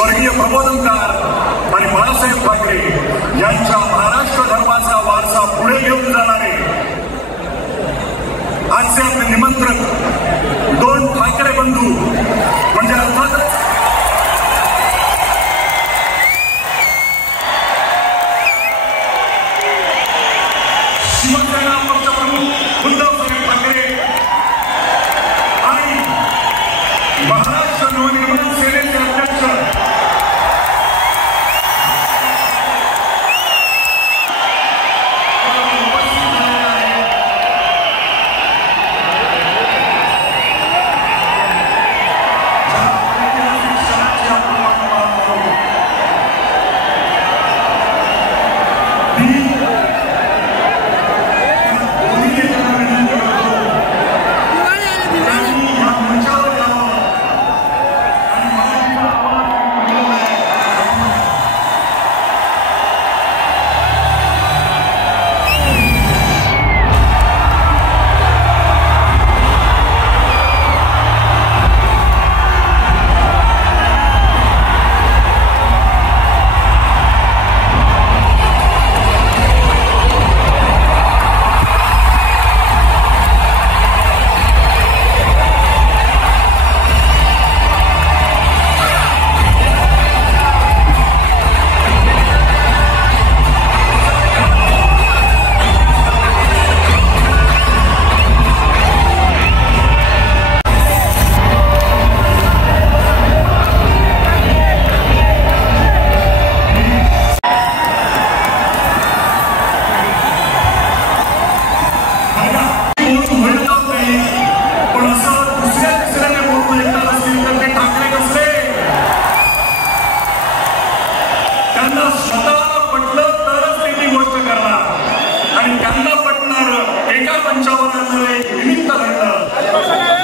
स्वर्गीय प्रबोधनकार आणि बाळासाहेब ठाकरे यांच्या महाराष्ट्र धर्माचा वारसा पुढे घेऊन जाणारे आजचे आपले निमंत्रक दोन ठाकरे बंधू म्हणजे अर्थातच शिवसेना पक्षप्रमुख उद्धवसाहेब ठाकरे आणि महाराष्ट्र नवनिर्माण सेनेचे अध्यक्ष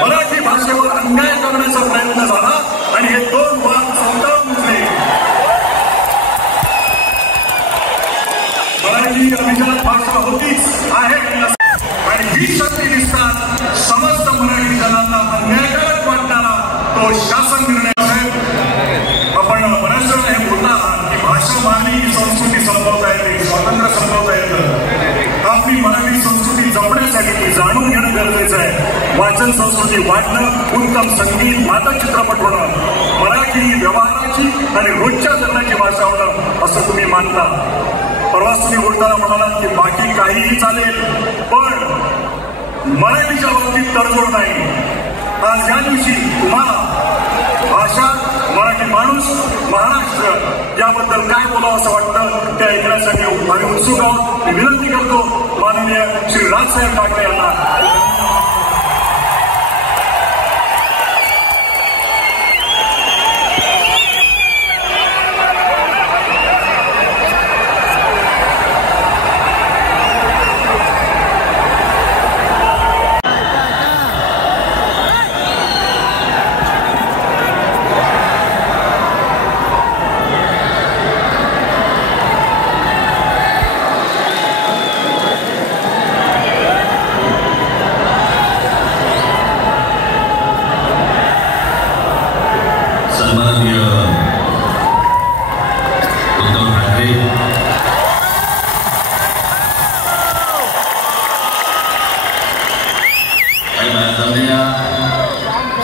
मराठी भाषेवर अन्याय करण्याचा प्रयत्न झाला आणि हे दोन वाद संताप मुजले. मराठी अभिजात भाषा होतीच आहे आणि ही शक्ती दिसतात समस्त मराठी जनांना अन्यायकारक वाटणारा तो शासन निर्णय आहे. आपण बऱ्याच वेळा हे बोलला की भाषा मारली की संस्कृती संपवता येते, स्वातंत्र्य संपवता येतं. आपली मराठी संस्कृती जपण्यासाठी ती जाणून घेणं गरजेचं आहे. वाचन संस्कृती वाढणं, उत्तम संगीत, नाटक, चित्रपट होणं, मराठी व्यवहाराची आणि रोजच्या जगण्याची भाषा होणं असं तुम्ही मानता. परवाच तुम्ही बोलताना म्हणालात की बाकी काहीही चालेल पण मराठीच्या बाबतीत तडजोड नाही. आज या दिवशी तुम्हाला भाषा, मराठी माणूस, महाराष्ट्र याबद्दल काय बोलावं असं वाटतं ते ऐकण्यासाठी आम्ही उत्सुक आहोत. मी विनंती करतो माननीय श्री राजसाहेब ठाकरे यांना.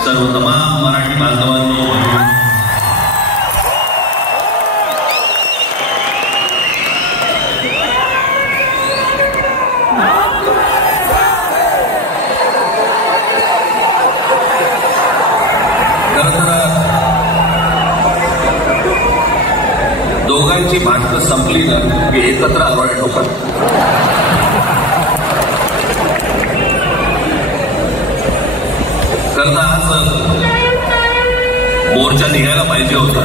सर्व तमाम मराठी बांधवांनो, दोघांची भाषणं संपली ना की एकत्र आवाज ठोकत. करता आज मोर्चा निघायला पाहिजे होता.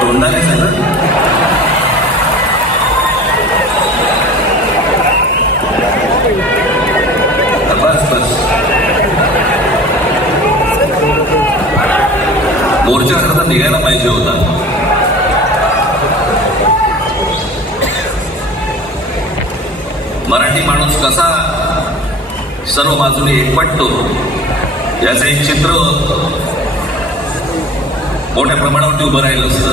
तोंडाने झालं बस बस. मोर्चा करता निघायला पाहिजे होता. मराठी माणूस कसा सर्व बाजूने एकवटतो याचं एक चित्र मोठ्या प्रमाणावरती उभं राहिलं असतं.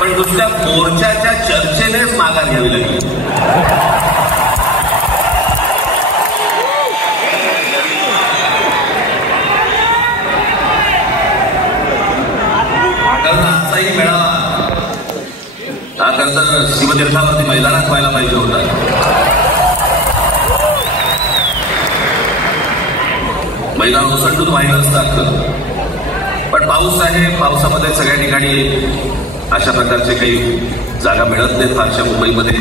पण नुसत्या मोर्चाच्या चर्चेनेच माघार घ्यावी लागली. कारण आजचाही मेळावा हा तर शिवतीर्थावरती मैदानात व्हायला पाहिजे होता. मैदान ओसंडून वाहिलं असतं. पण पाऊस आहे, पावसामध्ये सगळ्या ठिकाणी अशा प्रकारचे काही जागा मिळत नाहीत फारशा मुंबईमध्ये.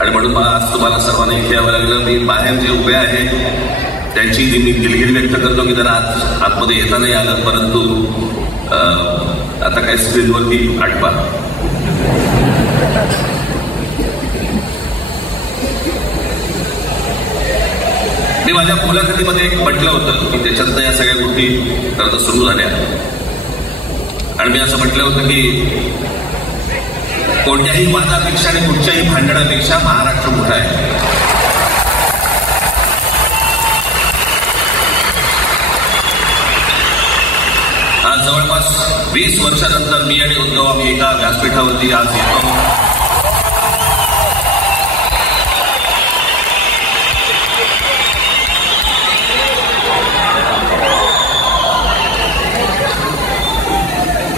आणि म्हणून मला आज तुम्हाला सर्वांना इथे यावं लागलं. मी बाहेर जे उभे आहेत त्यांची मी दिलगिरी व्यक्त करतो की जरा आतमध्ये येता नाही आलं. परंतु आता काय स्क्रीनवरती आठवा. मी माझ्या मुलाखतीमध्ये एक म्हटलं होतं की त्याच्यात या सगळ्या गोष्टी खरं तर सुरू झाल्या. आणि मी असं म्हटलं होतं की कोणत्याही वादापेक्षा आणि कुठच्याही भांडणापेक्षा महाराष्ट्र मोठा आहे. आज जवळपास 20 वर्षानंतर मी आणि उद्धव आम्ही एका व्यासपीठावरती आज येतो.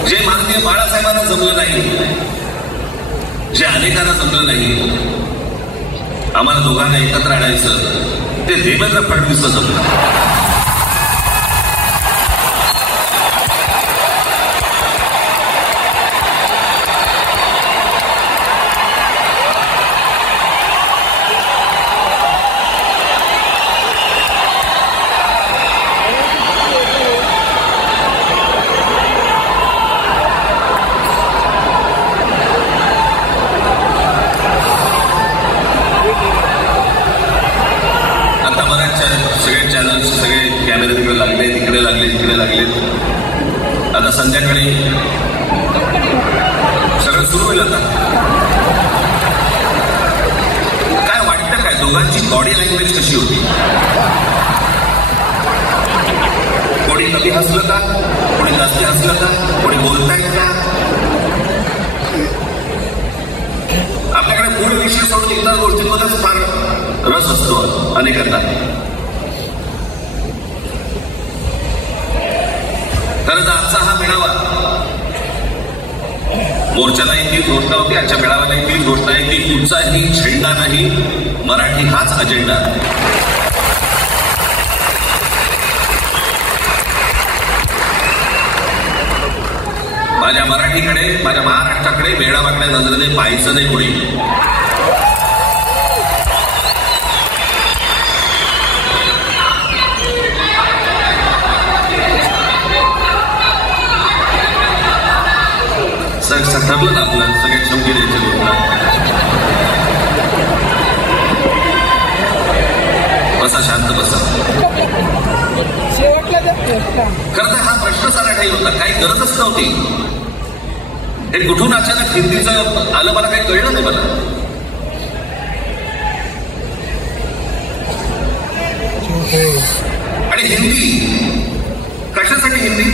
जे माननीय बाळासाहेबांना जमलं नाही, जे अनेकांना जमलं नाही, आम्हाला दोघांना एकत्र आणायचं ते देवेंद्र फडणवीसचं जमलं. आता संध्याकाळी सगळं सुरू होईल. आता काय वाटतं काय दोघांची बॉडी लँग्वेज कशी होती? कोणी कमी हसलं का, कोणी जास्त हसलं का, कोणी बोलतायत का? आपल्याकडे मूळ विषय सोडून इतर गोष्टींमध्येच फार रस असतो अनेकांना. खरं तर आजचा हा मेळावा मोर्चाला तीच गोष्ट होती. आजच्या मेळाव्याला तीच गोष्ट आहे की कुठचाही झेंडा नाही, मराठी हाच अजेंडा. माझ्या मराठीकडे, माझ्या महाराष्ट्राकडे वेडावाकड्या नजरेने पाहायचं नाही कोणी. ठरलं ना आपलं सगळ्यात शेवटी द्यायचं लोकांना. बसा, शांत बसा. खरं तर हा प्रश्न सारा काही होता, काही गरजच नव्हती. हे कुठून अचानक हिंदीचं आलं मला काही कळलं नाही. मला आणि हिंदी कशासाठी? हिंदी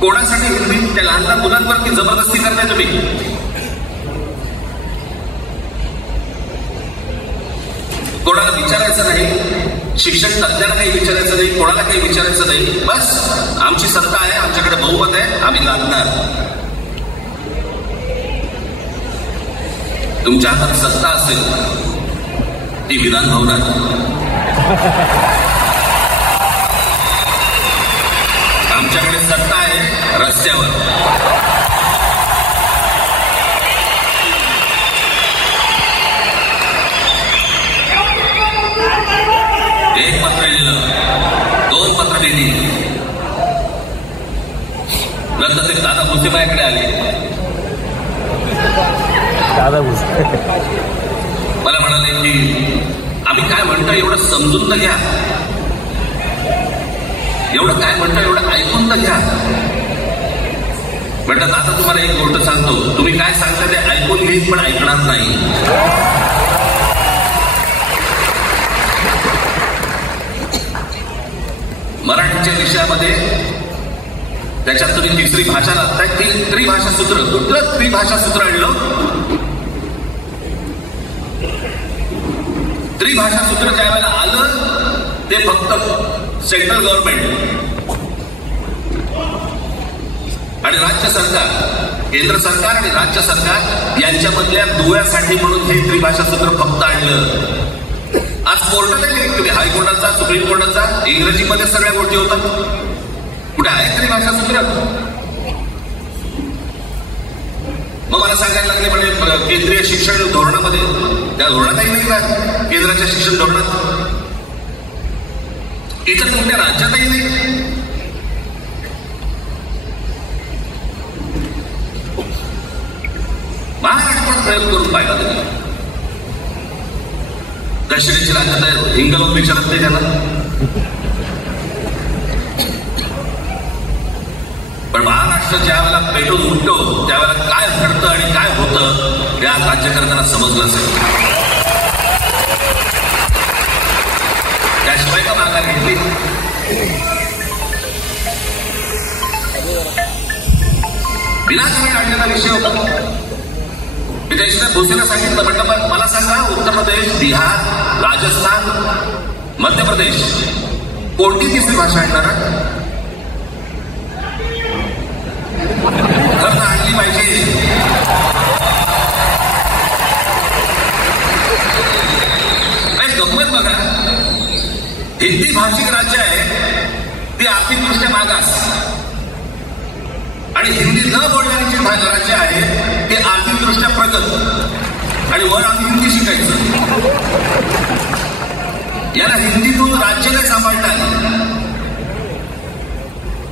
कोणासाठी? हिंदी त्या लहान लहान मुलांवरती जबरदस्ती करताय तुम्ही. कोणाला विचारायचं नाही, शिक्षण तज्ञांना काही विचारायचं नाही, कोणाला काही विचारायचं नाही. बस आमची सत्ता आहे, आमच्याकडे बहुमत आहे, आम्ही लादणार. तुमच्या हातात सत्ता असेल ती विधान भवनात, आमच्याकडे सत्ता आहे रस्त्यावर. एक पत्र लिहिलं, 2 पत्र लिहिली, नंतर ते दादा भुसे माझ्याकडे आले. मला म्हणाले की आम्ही काय म्हणतो एवढं समजून तर घ्या, एवढं काय म्हणतो एवढं ऐकून तर घ्या. म्हटलं आता तुम्हाला एक गोष्ट सांगतो, तुम्ही काय सांगता ते ऐकून घेईन पण ऐकणार नाही. मराठीच्या विषयामध्ये त्याच्यात तुम्ही तिसरी भाषा लागताय, त्रिभाषा सूत्र. कुठलं त्रिभाषा सूत्र आणलं? त्रिभाषा सूत्र ज्या वेळेला आलं ते फक्त सेंट्रल गव्हर्नमेंट आणि राज्य सरकार, केंद्र सरकार आणि राज्य सरकार यांच्यामधल्या दुव्यासाठी म्हणून हे त्रिभाषा सूत्र फक्त आणलं. आज कोर्टात हायकोर्टाचा, सुप्रीम कोर्टाचा इंग्रजीमध्ये सगळ्या गोष्टी होतात. कुठे आहे त्रिभाषा सूत्र? मग मला सांगायला लागले म्हणजे केंद्रीय शिक्षण धोरणामध्ये, त्या धोरणातही नाही का केंद्राच्या शिक्षण धोरणात, इतर कोणत्या राज्यातही नाही. महाराष्ट्रात प्रयोग करून पाहिला तुम्ही. दक्षिणेच्या राज्यात हिंगलोक विचारत नाही त्यांना, पण महाराष्ट्र ज्या वेळेला पेटून उठतो त्यावेळेला काय घडतं आणि काय होतं या राज्यकर्त्यांना समजलं असेल. त्याशिवाय का माघार घेतली? विनाकारण काढलेला विषय होता. मी त्याशिवाय भोसलेला सांगितलं, म्हटलं मला सांगा उत्तर प्रदेश, बिहार, राजस्थान, मध्य प्रदेश कोणती तिसरी भाषा आणणार? खरं आणली पाहिजे. गंमत बघा, हिंदी भाषिक राज्य आहे ती आर्थिकदृष्ट्या मागास, आणि हिंदी न बोलणारी जी राज्य आहे ते आर्थिकदृष्ट्या प्रगत, आणि वर आम्ही हिंदी शिकायचं. याला हिंदीतून राज्य नाही सांभाळता आलं,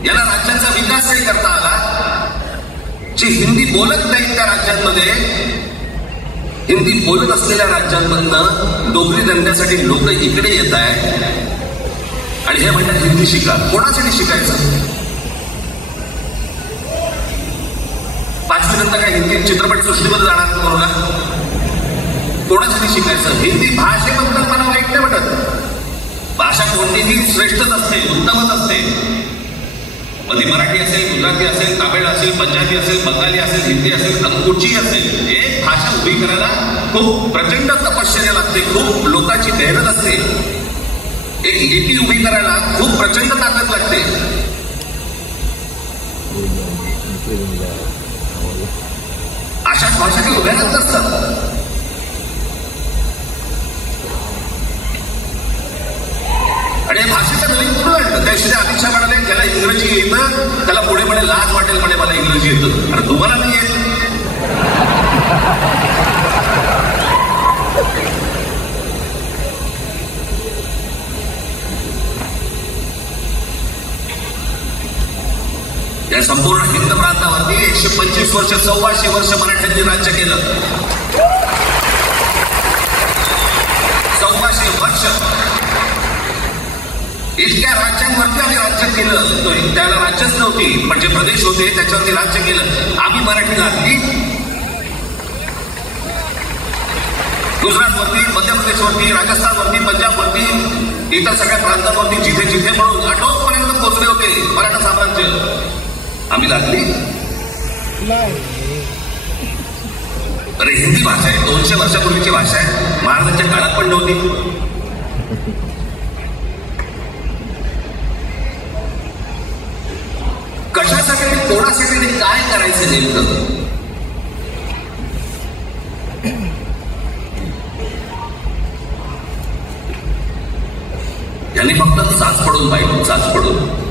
याला राज्याचा विकास नाही करता आला. जे हिंदी बोलत नाही त्या राज्यांमध्ये, हिंदी बोलत असलेल्या राज्यांमधनं नोकरी धंद्यासाठी लोक इकडे येत आहेत आणि हे म्हणतात हिंदी शिका. कोणासाठी शिकायचं? 5 नंतर काय हिंदी चित्रपट सृष्टीमध्ये जाणार कोरोना? कोणासाठी शिकायचं? हिंदी भाषेबद्दल मला वाईट नाही वाटत. भाषा कोणतीही श्रेष्ठच असते, उत्तमच असते. मग ती मराठी असेल, गुजराती असेल, तामिळ असेल, पंजाबी असेल, बंगाली असेल, हिंदी असेल, कुठची असेल, एक भाषा उभी करायला खूप प्रचंड तपश्चर्या लागते, खूप लोकांची मेहनत असते. एक लिपी उभी करायला खूप प्रचंड ताकद लागते. अशाच भाषा काही उभ्या राहत असतात. आणि या भाषेचा नवीन कुठं वाटतं? त्या अपेक्षा म्हणाले ज्याला इंग्रजी येतं त्याला पुढे म्हणे लाज वाटेल, म्हणे मला इंग्रजी येतं. अरे तुम्हाला नाही येत. या संपूर्ण हिंद प्रांतावरती 125 वर्ष, 1400 वर्ष मराठ्यांनी राज्य केलं. 1400 वर्ष इतक्या राज्यांवरती आम्ही राज्य केलं. त्याला राज्यच नव्हती, पण जे प्रदेश होते त्याच्यावरती राज्य केलं. आम्ही मराठी घातली गुजरातवरती, मध्य प्रदेशवरती, राजस्थानवरती, पंजाबवरती, इतर सगळ्या प्रांतांवरती जिथे जिथे म्हणून अटोकपर्यंत पोहोचले होते मराठा साम्राज्य. आम्ही लागली. अरे हिंदी भाषा आहे, 200 वर्षापूर्वीची भाषा आहे, महाराजांच्या काळात पण नव्हती. कशासाठी, कोणासाठी, काय करायचं नेमकं? यांनी फक्त साच पडून पाहिजे, साच पडून.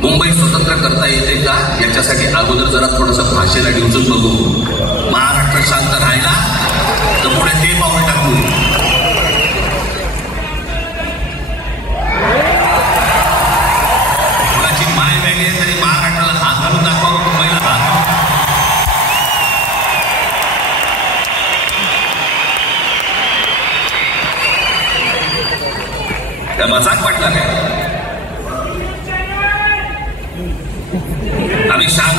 मुंबई स्वतंत्र करता येते का याच्यासाठी अगोदर जरा थोडंसं भाषेला डिवचून बघू. महाराष्ट्र शांत राहिला तर पुढे ते पाऊल टाकू. कोणाची माय वेगळी आहे तरी महाराष्ट्राला हात घालून दाखवा मुंबईला हात. त्या मजाक वाटला काय?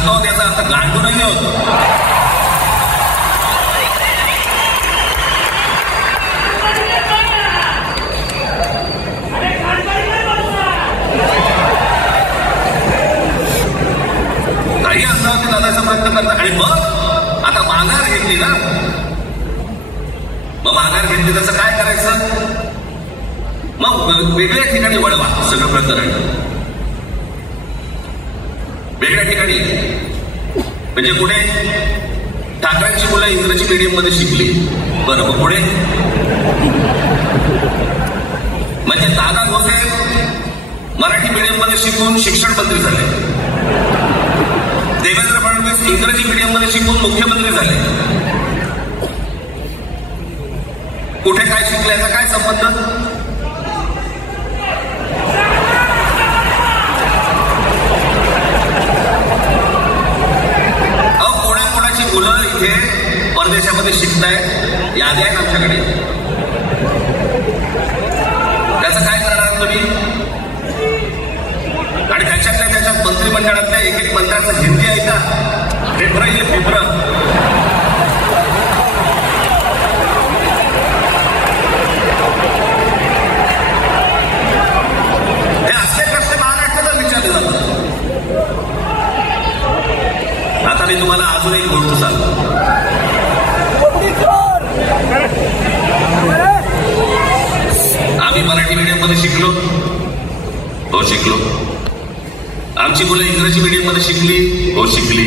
सांगतो त्याचा अर्थ गांडू नाही होत. काही अंदावरती दादाचा प्रयत्न करतात आणि मग आता माघार घेतली ना, मग माघार घेतली त्याचं काय करायचं, मग वेगळ्या ठिकाणी वळवा सगळं प्रकरण. वेगळ्या ठिकाणी म्हणजे पुढे ठाकरेंची मुलं इंग्रजी मीडियम मध्ये शिकली, बरं मग पुढे म्हणजे दादा भोसे मराठी मीडियम मध्ये शिकून शिक्षण मंत्री झाले, देवेंद्र फडणवीस इंग्रजी मीडियम मध्ये शिकून मुख्यमंत्री झाले. कुठे काय शिकल्याचा काय संबंध? कोणाकोणाची मुलं इथे परदेशामध्ये शिकताय, यादी आहे आमच्याकडे. त्याचं काय करणार तुम्ही? आणि त्याच्यात मंत्रिमंडळातल्या एक एक मंत्र्याचं हिंदी आहे का? पेपर ये पेपर. हे असले प्रश्न महाराष्ट्राला विचारले जातात. आता मी तुम्हाला अजून एक गोष्ट सांगतो. आम्ही मराठी मीडियम मध्ये शिकलो, हो शिकलो. आमची मुलं इंग्रजी मीडियम मध्ये शिकली, हो शिकली.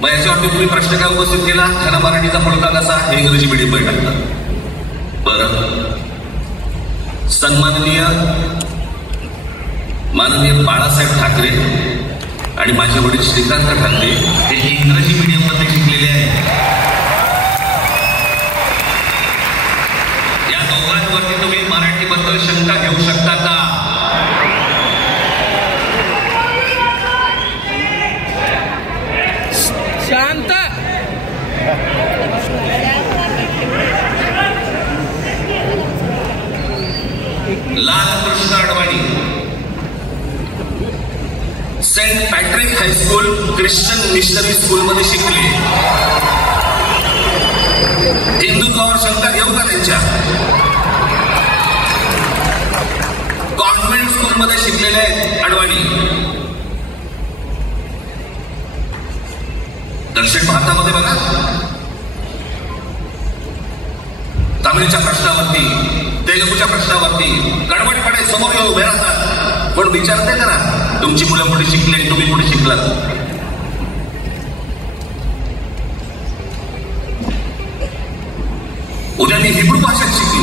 मग याच्यावरती तुम्ही प्रश्न काय उपस्थित केला, त्यांना मराठीचा पडका कसा, हे इंग्रजी मीडियम मध्ये टाकतात. बरं, सन्माननीय माननीय बाळासाहेब ठाकरे आणि माझे वडील श्रीकांत ठाकरे हे इंग्रजी मीडियम मध्ये शिकलेले आहेत. या दोघांवरती तुम्ही मराठीबद्दल शंका घेऊ शकता का? शांत. Lalkrishna Advani saint Patrick high school Christian missionary school मध्ये शिकले. हिंदुत्वावर शंका घेऊ का त्यांच्या? कॉन्व्हेंट स्कूल मध्ये शिकलेले आहेत अडवाणी. दक्षिण भारतामध्ये बघा, तामिळच्या प्रश्नावरती, तेलुगूच्या प्रश्नावरती कडवटपणे समोर येऊन उभे राहतात. पण विचारते करा, तुमची मुलं पुढे शिकले, तुम्ही पुढे शिकलात. उद्या मी हिब्रू भाषा शिकली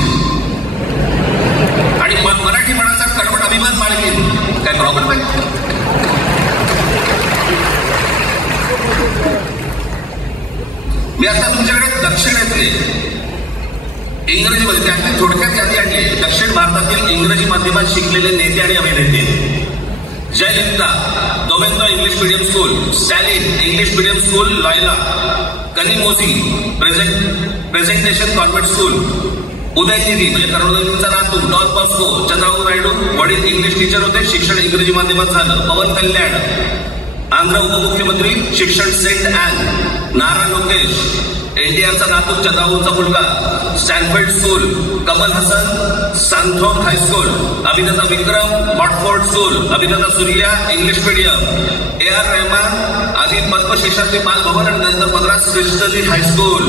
आणि मराठी मनाचा कडवट अभिमान बाळगेल, काय प्रॉब्लेम आहे? मी आता तुमच्याकडे दक्षिणेतले इंग्रजीमध्ये त्यातली थोडक्यात यादी आणली. दक्षिण भारतातील इंग्रजी माध्यमात शिकलेले नेते आणि अभिनेते: जयललिता दोवेंद्र English medium school, Stalin English medium school Loyola, Kanimozhi presentation convent school, Udhayanidhi म्हणजे करुणानिधींचा नातू डॉन बॉस्को, चंद्रबाबू नायडू वडील इंग्लिश टीचर होते, शिक्षण इंग्रजी माध्यमात झालं. पवन कल्याण आंध्र उपमुख्यमंत्री, शिक्षण सेंट ॲन. नारा लोकेश एनटीआरचा नातू, चंद्रबाबूंचा मुलगा, Stanford school. Kamal Haasan Santhome high school. अभिनेता विक्रम मॉटफोर्ड स्कूल. अभिनेता Suriya English medium. AR Rahman आधी पद्मश्रीशास्त्री बालभवन आणि नंतर मद्रास क्रिस्टली हायस्कूल.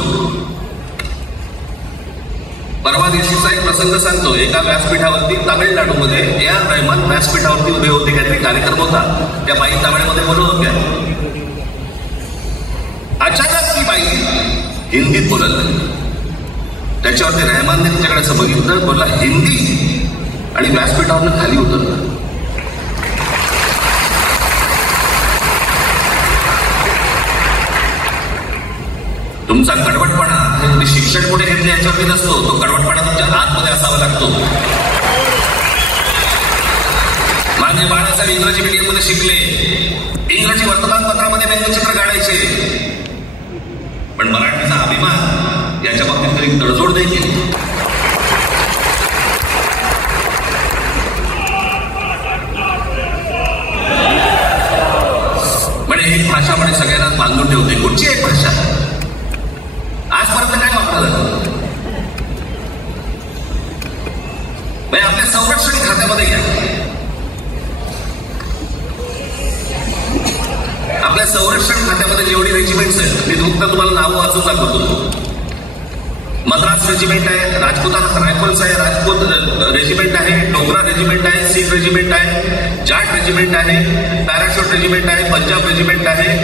परवा दिवशीचा एक प्रसंग सांगतो. एका व्यासपीठावरती तामिळनाडूमध्ये AR रहमान व्यासपीठावरती उभे होते, काहीतरी कार्यक्रम होता. त्या बाई तामिळमध्ये बोलत होत्या. अचानक ती बाई हिंदीत बोलत लागली. त्याच्यावरती रहमानने तिच्याकडे असं बघितलं, बोलला हिंदी, आणि व्यासपीठावरनं खाली उतरलं. तुमचा कडवटपणा हे तुम्ही शिक्षण पुढे घेतले याच्यावरती नसतो, तो कडवटपणा तुमच्या आतमध्ये असावा लागतो. मान्य बाळासाहेब इंग्रजी मीडियम मध्ये शिकले, इंग्रजी वर्तमानपत्रामध्ये व्यंगचित्र काढायचे, पण मराठीचा अभिमान याच्या बाबतीत तरी तडजोड देखील. म्हणजे ही भाषा म्हणजे सगळ्या बांधून ठेवते. कुठची एक भाषा आजपर्यंत काय वापरलं जातं? आपल्या संरक्षण खात्यामध्ये घ्या. आपल्या संरक्षण खात्यामध्ये जेवढी रेजिमेंट्स आहेत मी फक्त तुम्हाला नावं वाचून दाखवतो. मद्रास रेजिमेंट आहे, राजपुताना रायफल्स आहे, राजपूत रेजिमेंट आहे, डोगरा रेजिमेंट आहे, सिख रेजिमेंट आहे, जाट रेजिमेंट आहे, पॅराशूट रेजिमेंट आहे, पंजाब रेजिमेंट आहे,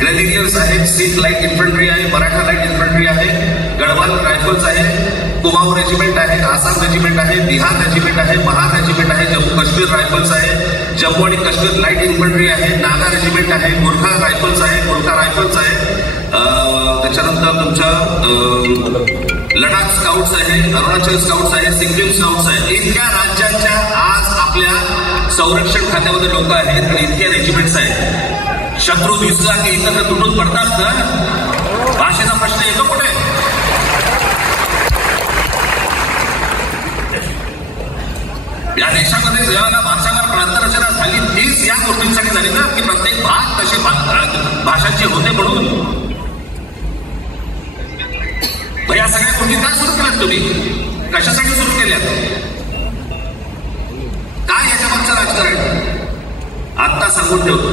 ग्रेनेडियर्स आहे, सिख लाईट इन्फंट्री आहे, मराठा लाईट इन्फंट्री आहे, गढवाल रायफल्स आहे, कुमाऊं रेजिमेंट आहे, आसाम रेजिमेंट आहे, बिहार रेजिमेंट आहे, महार रेजिमेंट आहे, जम्मू काश्मीर रायफल्स आहे, जम्मू आणि काश्मीर लाईट इन्फंट्री आहे, नागा रेजिमेंट आहे, गोरखा रायफल्स आहे, गोरखा रायफल्स आहे, त्याच्यानंतर तुमच्या लडाख स्काउट्स आहे, अरुणाचल स्काउट्स आहे, सिक्कीम स्काउट्स आहे. इतक्या राज्यांच्या आज आपल्या संरक्षण खात्यामध्ये लोक आहेत आणि इतक्या रेजिमेंट्स आहेत. शत्रू दिसला की एकत्र तुटून पडतात ना. भाषेचा प्रश्न येतो कुठे? या देशामध्ये जेव्हा भाषावर प्रांतरचना झाली तीच या गोष्टींसाठी झाली ना, की प्रत्येक भाग तसे भाषांचे होते म्हणून. या सगळ्या गोष्टी का सुरू केल्यात तुम्ही? कशासाठी सुरू केल्यात? काय याच्या मागचं राजकारण? आत्ता सांगून ठेवतो.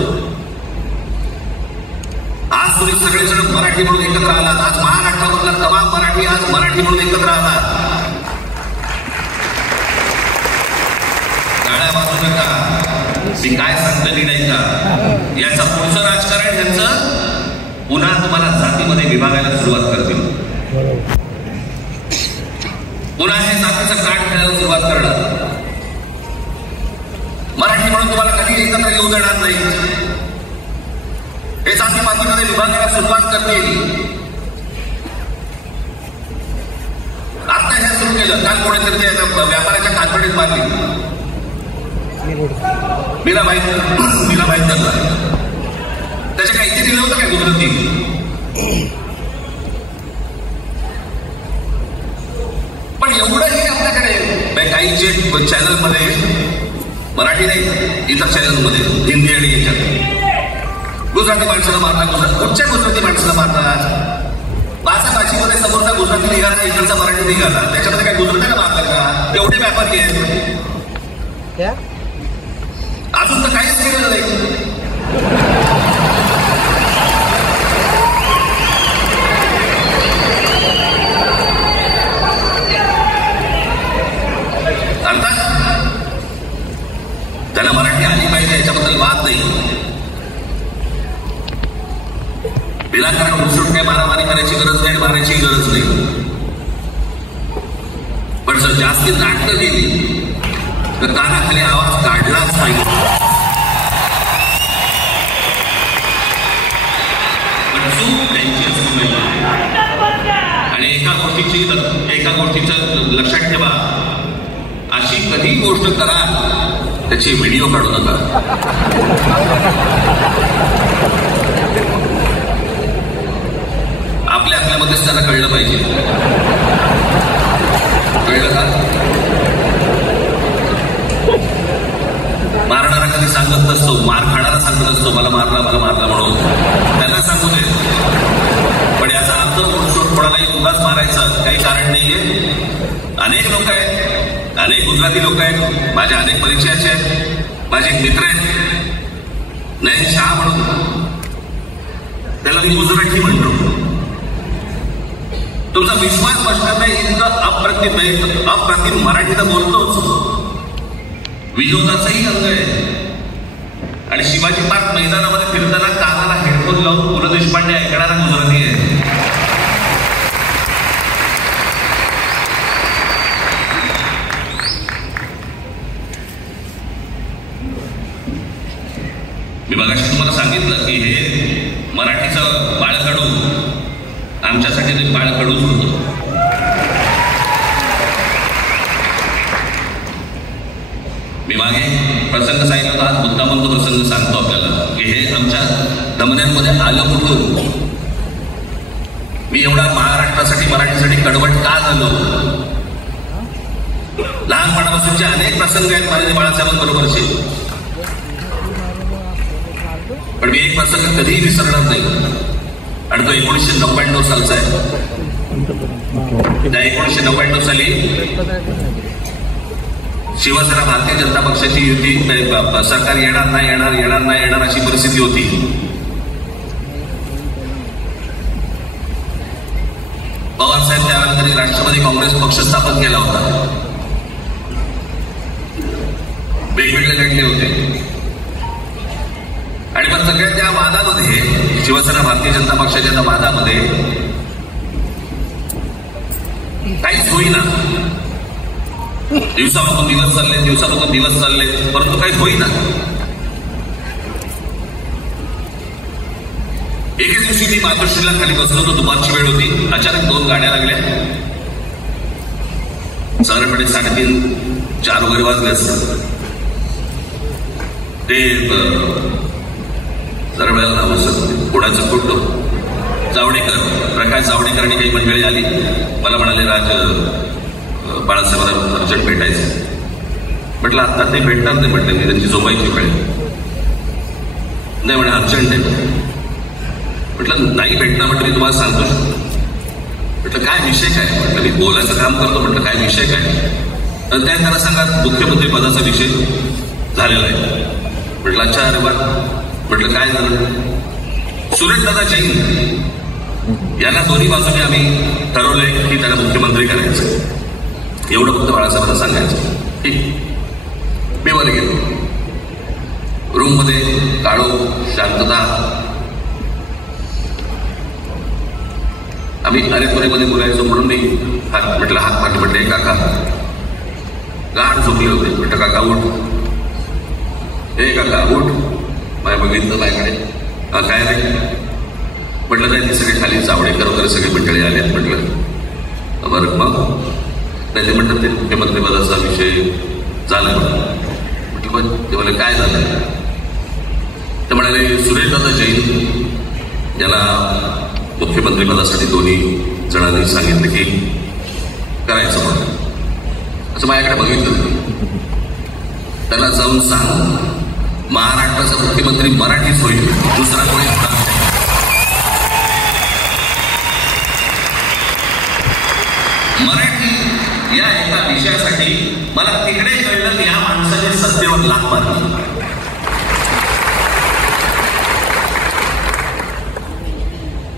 आज तुम्ही सगळेजण मराठी म्हणून एकत्र आलात. आज महाराष्ट्रामधला तमाम मराठी आज मराठी म्हणून एकत्र आलात. गाड्या वाजू नका. मी काय सांगतो नाही का? याचं पुढचं राजकारण यांचं पुन्हा तुम्हाला जातीमध्ये विभागायला सुरुवात करतील. पुन्हा हे जातीचं कार्ड खेळायला सुरुवात करणार. मराठी म्हणून तुम्हाला कधी एकत्र येऊ देणार नाही. हे जातीपातीमध्ये विभागायला सुरुवात करतील. आता हे सुरू केलं. काल कोणीतरी ते व्यापाराच्या कानफडीत मारली. मीराबाई त्यांना त्याच्या काही दिलं होतं काय गुजराती? पण एवढंही आपल्याकडे काही जे चॅनलमध्ये मराठी नाही इतर चॅनलमध्ये हिंदी आणि याच्यात गुजराती माणसाला मारतात. कुठच्या गुजराती माणसाला मारतात? माझ्या भाषेमध्ये समोरचा गुजराती निघाला, इकडचा मराठी निघाला, त्याच्यामध्ये काय गुजरातीला मारतात का? एवढे व्यापारी आहेत. अजून तर काहीच केलेलं नाही. त्याला मराठी आली पाहिजे याच्याबद्दल वाद नाही. विनाकारण घुसून काय मारामारी करायची गरज नाही, मारायची गरज नाही. पण जर जास्ती नाटकं दिली तर कानाखाली आवाज काढलाच पाहिजे. पण चूक त्यांची असू नये. आणि एका गोष्टीचं लक्षात ठेवा, अशी कधी गोष्ट करा त्याची व्हिडिओ काढू नका. आपल्यामध्येच त्याला कळलं पाहिजे. कळलं का? मारणारा कधी सांगत नसतो, मार खाणारा सांगत असतो मला मारला म्हणून. त्यांना सांगू दे. पण याचा अर्थ कोणालाही उगाच मारायचं काही कारण नाहीये. अनेक लोक आहेत, अनेक गुजराती लोक आहेत, माझ्या अनेक परिचयाचे आहेत, माझे मित्र आहेत. नयन शहा म्हणून त्याला मी गुजराती म्हणतो. तुमचा विश्वास बसणार नाही इतकं अप्रतिम मराठीत बोलतोच. विनोदाचंही अंग आहे. आणि शिवाजी पार्क मैदानामध्ये फिरताना कानाला हेडफोन लावून पु ल देशपांडे ऐकणारा गुजराती आहे. मी मगाशी तुम्हाला सांगितलं की हे मराठीचं बाळकडू आमच्यासाठी ते बाळकडूच होतं. मी मागे प्रसंग सांगितला होता, आज मुद्दामून तो प्रसंग सांगतो आपल्याला की हे आमच्या धमन्यांमध्ये आलं कुठून. मी एवढा महाराष्ट्रासाठी मराठीसाठी कडवट का झालो. लहानपणापासूनचे अनेक प्रसंग आहेत माझे बाळासाहेबांबरोबरचे. पण मी एक प्रसंग कधीही विसरणार नाही. आणि तो 1999 सालचा आहे. त्या 1999 साली शिवसेना भारतीय जनता पक्षाची युती सरकार येणार नाही अशी परिस्थिती होती. पवार साहेब त्यावेळेला त्यांनी राष्ट्रवादी काँग्रेस पक्ष स्थापन केला होता. वेगवेगळे लढले होते आणि मग सगळ्या त्या वादामध्ये शिवसेना भारतीय जनता पक्षाच्या त्या वादामध्ये काहीच होईना. दिवसामागून दिवस चालले परंतु काहीच होईना. एके दिवशी मी मातोश्रीला खाली बसलो होतो. दुपारची वेळ होती. अचानक 2 गाड्या लागल्या. साधारणपणे 3:30-4 वगैरे वाजले असतात. ते जरा वेळेला नाव असत कोणाचं फोटो जावडेकर, प्रकाश जावडेकर आणि काही मंडळी आली. मला म्हणाले, राज बाळासाहेबांना अर्जंट भेटायचं. म्हटलं आता ते भेटणार नाही. म्हटलं मी त्यांची झोपायची वेळ नाही. म्हणे अर्जंट आहे. म्हटलं नाही भेटणार. म्हटलं मी तुम्हाला सांगतो. म्हटलं काय विषय काय. म्हटलं मी बोलायचं काम करतो. म्हटलं काय विषय काय. तर त्यांना सांगा मुख्यमंत्री पदाचा विषय झालेला आहे. म्हटलं अच्छा अरे वा. म्हटलं काय झालं. सुरेशदादा जैन यांना दोन्ही बाजूने आम्ही ठरवलंय की त्यांना मुख्यमंत्री करायचं. एवढं फक्त बाळासाहेबांना सांगायचं. ठीक. मी वर गेलो. रूम मध्ये काळो शांतता. आम्ही अरेपुरेमध्ये बोलायचो म्हणून मी म्हटलं हात पाठी. म्हटलं काका गाढ झोपले होते. म्हटलं काका उठ. हे काका उठ. माझ्या बघितलं माझ्याकडे काय रे. म्हटलं नाही सगळे खाली जावडेकर वगैरे सगळे मंडळी आलेत. म्हटलं बरं मग नाही. ते म्हणतात ते मुख्यमंत्री पदाचा विषय झाला. म्हटलं ते म्हणाले काय झालं. ते म्हणाले सुरेशदादा जैन याला मुख्यमंत्री पदासाठी दोन्ही जणांनी सांगितलं की करायचं म्हणून. असं माझ्याकडे बघितलं. त्यांना जाऊन सांग महाराष्ट्राचा मुख्यमंत्री मराठीच होईल, दुसरा कोणी होणार नाही. मराठी या एका विषयासाठी मला तिकडे कळलं की या माणसाने सत्तेवर लाथ मारली.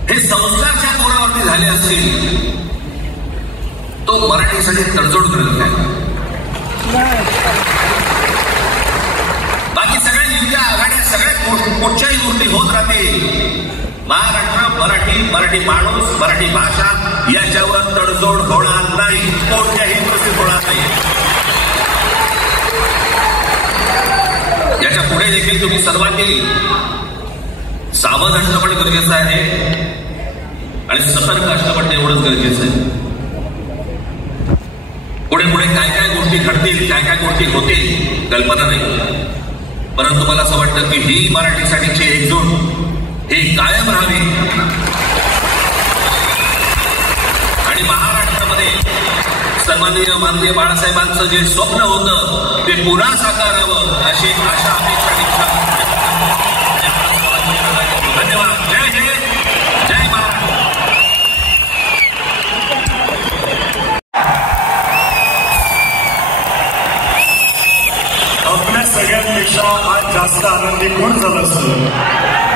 हे संस्कारच्या कोणावरती झाले असतील तो मराठीसाठी तडजोड करेल काय. बाकी सगळ्या युद्ध आघाड्या सगळ्या कुठच्याही गोष्टी होत राहतील. महाराष्ट्र मराठी माणूस मराठी भाषा याच्यावर तडजोड होणार नाही. कोणत्याही परिस्थितीत होणार नाही. याच्या पुढे देखील तुम्ही सर्वांनी सावध असणं पण गरजेचं आहे आणि सतर्क असणं पण तेवढंच गरजेचं आहे. पुढे पुढे काय काय गोष्टी घडतील, काय काय गोष्टी होतील कल्पना नाही. परंतु मला असं वाटतं की ही मराठीसाठीची एकजूट ही कायम राहावी आणि महाराष्ट्रामध्ये सन्माननीय माननीय बाळासाहेबांचं जे स्वप्न होतं ते पुन्हा साकारावं अशी आशा अपेक्षा. धन्यवाद. जय जय जय महाराष्ट्र. आपल्या सगळ्यांपेक्षा आज जास्त आनंदी कोण झालं असतं.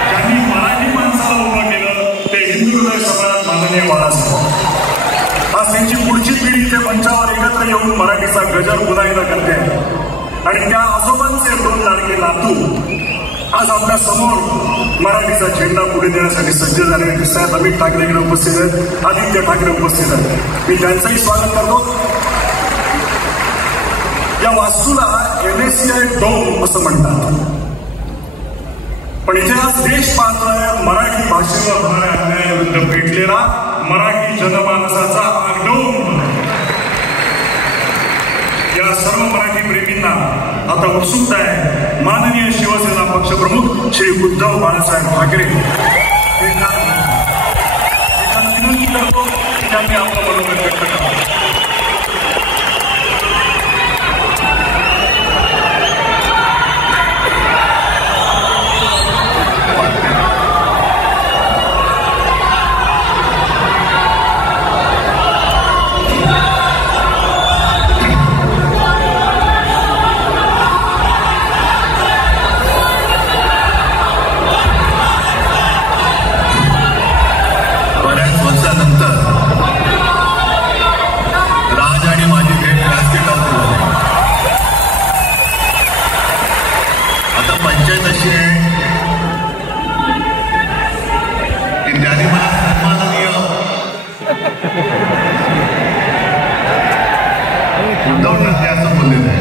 त्यांनी मराठी माणसाला उभं केलं ते हिंदू हृदय सम्राट माननीय बाळासाहेब. आज त्यांची पुढची पिढी ते मंचावर एकत्र येऊन मराठीचा गजर पुन्हा एकदा करते आणि त्या आजोबांचे 2 लाडके नातू आज आपल्या समोर मराठीचा झेंडा पुढे देण्यासाठी सज्ज झालेले दिसतात. अमित ठाकरे इकडे उपस्थित आहेत, आदित्य ठाकरे उपस्थित आहेत. मी त्यांचंही स्वागत करतो. या वास्तूला NSCI डोम असं म्हणतात. पण इथे आज देश पाहतोय मराठी भाषेवर होणाऱ्या अन्यायाविरुद्ध पेटलेला मराठी जनमानसाचा आगडोम. या सर्व मराठी प्रेमींना आता उत्सुकता आहे माननीय शिवसेना पक्षप्रमुख श्री उद्धव बाळासाहेब ठाकरे विनंती करतो की त्यांनी आपलं मनोगत व्यक्त करावं. उद्धव ठाकरे असं बोललेलं आहे.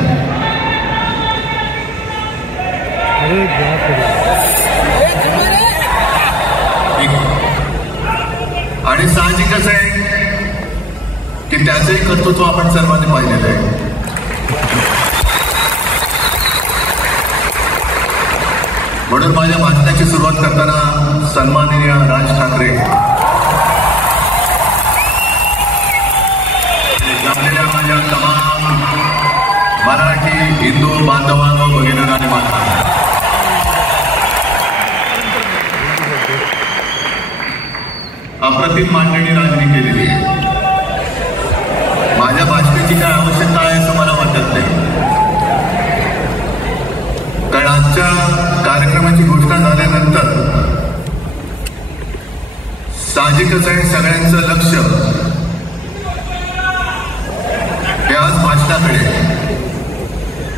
आणि साहजिकच आहे की त्याचंही कर्तृत्व आपण सर्वांनी पाहिलेलं आहे. म्हणून माझ्या भाषणाची सुरुवात करताना सन्माननीय राज ठाकरे जमलेल्या माझ्या तमाम मराठी हिंदू बांधवांनो भगिनींनो आणि मातांनो, अप्रतिम मांडणी राजनी केलेली. माझ्या भाषणाची काय आवश्यकता आहे असं मला वाटत नाही, कारण आजच्या कार्यक्रमाची घोषणा झाल्यानंतर साहजिकच आहे सगळ्यांचं लक्ष हे आज भाषणाकडे.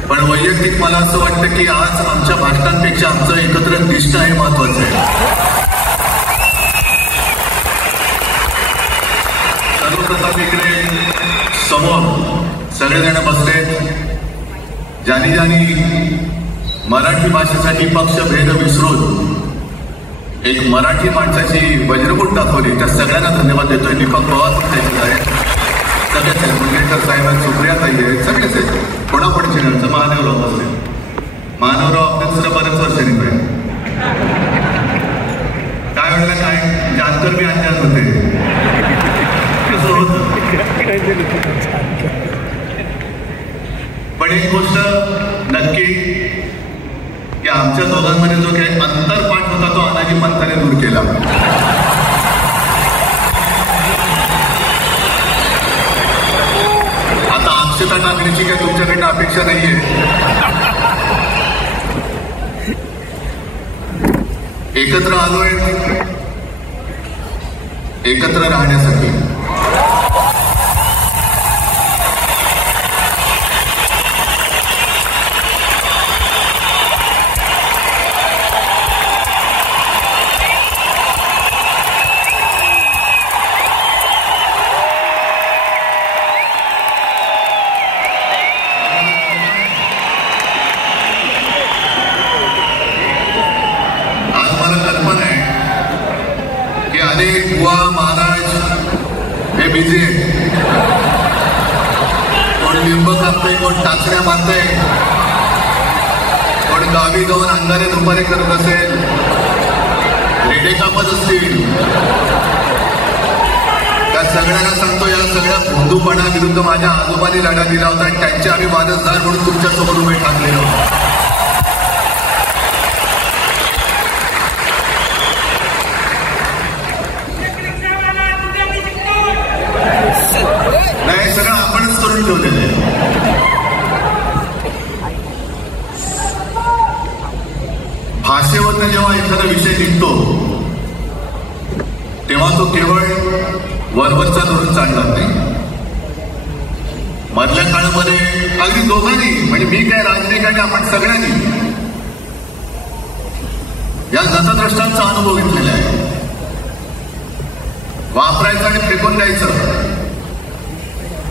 पण वैयक्तिक मला असं वाटतं की आज आमच्या भाषणांपेक्षा आमचं एकत्र दिसणं हे महत्वाचं आहे. सर्वप्रथम इकडे समोर सगळेजण बसलेत, ज्यांनी ज्यांनी मराठी भाषेसाठी पक्षभेद विसरून एक मराठी माणसाची वज्रमूठ दाखवली, त्या सगळ्यांना धन्यवाद देतोय. दीपक पवार त्यांचे आहे, सगळेच आहेत, मुंगेकर साहेब आहेत, सुप्रिया ताई आहेत, सगळेच आहेत. कोणापण चिन्हांचं महादेवराव बसले. महादेवराव आपल्या बरेच वर्षांनी पाहिजे. काय वेळेला काय जानकर मी अंजान होते कसं होतं. पण एक गोष्ट नक्की की आमच्या दोघांमध्ये जो काही अंतरपाठ होता तो अनाजी पंताने दूर केला. आता अक्षता टाकण्याची काही तुमच्याकडनं अपेक्षा नाहीये. एकत्र आलोय एकत्र राहण्यासाठी. बुवा महाराज हे बिझी आहे. कोण लिंब कापतंय, कोण टाचण्या मारतंय, कोण गावी जाऊन अंगारे दुपारी करत असेल, रेडे कापत असतील. त्या सगळ्यांना सांगतो, या सगळ्या भोंदूपणा विरुद्ध माझ्या आजोबांनी लढा दिला होता आणि त्यांचे आम्ही वादसदार म्हणून तुमच्यासमोर उभे ठाकलेलो होतो. नाही, सगळं आपणच करून ठेवलेलं आहे. भाषेवरनं जेव्हा एखादा विषय निघतो तेव्हा तो केवळ वरवरचा धरून चालणार नाही. मधल्या काळामध्ये अगदी दोघांनी, म्हणजे मी काय राजनीक आणि आपण सगळ्यांनी या गतद्रष्टांचा अनुभव घेतलेला आहे. वापरायचं आणि फेकून द्यायचं.